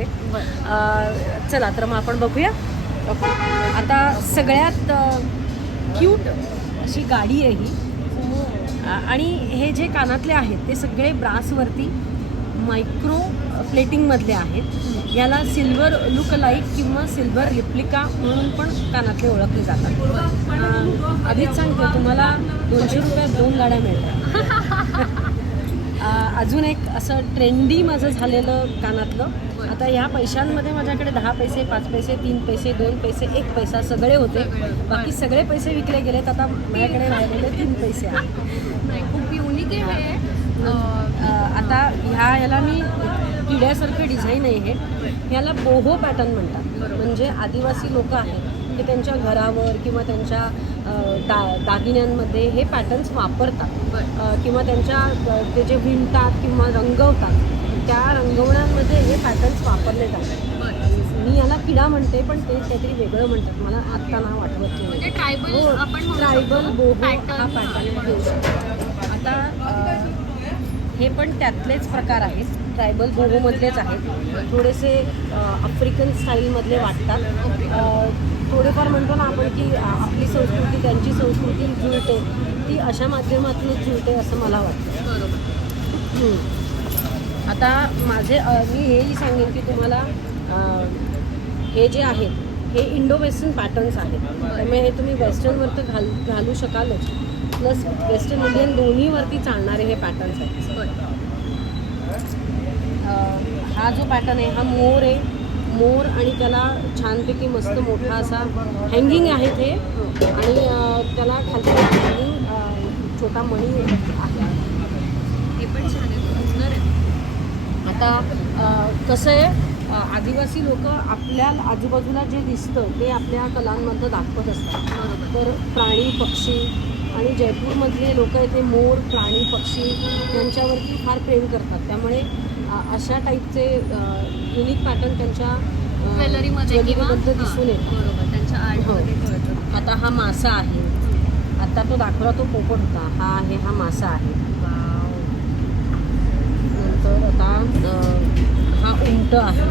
वाटते. चला तर मग आपण बघूया. आता सगळ्यात क्यूट अशी गाडी आहे ही. आणि हे जे कानातले आहेत ते सगळे ब्रासवरती मायक्रो प्लेटिंगमधले आहेत. याला सिल्वर लुक लाईक किंवा सिल्वर रिप्लिका म्हणून पण कानातले ओळखले जातात. आधीच सांगते तुम्हाला 200 रुपयात 2 गाड्या मिळतात. अजून एक असं ट्रेंडी माझं झालेलं कानातलं. आता ह्या पैशांमध्ये माझ्याकडे 10 पैसे, 5 पैसे, 3 पैसे, 2 पैसे, 1 पैसा सगळे होते. बाकी सगळे पैसे विकले गेलेत. आता माझ्याकडे राहिलेले 3 पैसे आहेत. खूप युनिक आहे. आता याला मी किड्यासारखे डिझाईन आहे हे. याला बोहो पॅटर्न म्हणतात. म्हणजे आदिवासी लोक आहेत ते त्यांच्या घरावर किंवा त्यांच्या दागिन्यांमध्ये हे पॅटर्न्स वापरतात. किंवा त्यांच्या ते जे विणतात किंवा रंगवतात त्या रंगवण्यांमध्ये हे पॅटर्न्स वापरले जातात. मी याला किडा म्हणते पण ते काहीतरी वेगळं म्हणतात. मला आत्ता नाव आठवत नाही. ट्रायबल बोहो हा पॅटर्न घेऊ शकतो. आता हे पण त्यातलेच प्रकार आहेत. ट्रायबल बोहोमधलेच आहेत. थोडेसे आफ्रिकन स्टाईलमधले वाटतात. थोडेफार म्हणतो ना आपण की आपली संस्कृती त्यांची संस्कृती जुळते, ती अशा माध्यमातूनच जुळते असं मला वाटतं. आता मी हेही सांगेन की तुम्हाला हे जे आहेत हे इंडो वेस्टर्न पॅटर्न्स आहेत. त्यामुळे हे तुम्ही वेस्टर्नवर तर घालू शकालच, प्लस वेस्टर्न इंडियन दोन्हीवरती चालणारे हे पॅटर्न्स आहेत. हा जो पॅटर्न आहे हा मोर आहे. मोर आणि त्याला छानपैकी मस्त मोठा असा हँगिंग आहे ते. आणि त्याला खालती हँगिंग छोटा मणी आहे. हे पण छान आहे, सुंदर आहे. आता कसं आहे, आदिवासी लोक आपल्या आजूबाजूला जे दिसतं ते आपल्या कलांमध्ये दाखवत असतात. तर प्राणी पक्षी आणि जयपूरमधले लोक इथे मोर प्राणी पक्षी यांच्यावरती फार प्रेम करतात. त्यामुळे अशा टाईपचे युनिक पॅटर्न त्यांच्या ज्वेलरीमध्ये दिसून येतात. बरोबर, त्यांच्या आर्टमध्ये कळतं. आता हा मासा आहे. आता तो दाखवला तो पोपट होता. हा मासा आहे. नंतर आता हा उंट आहे.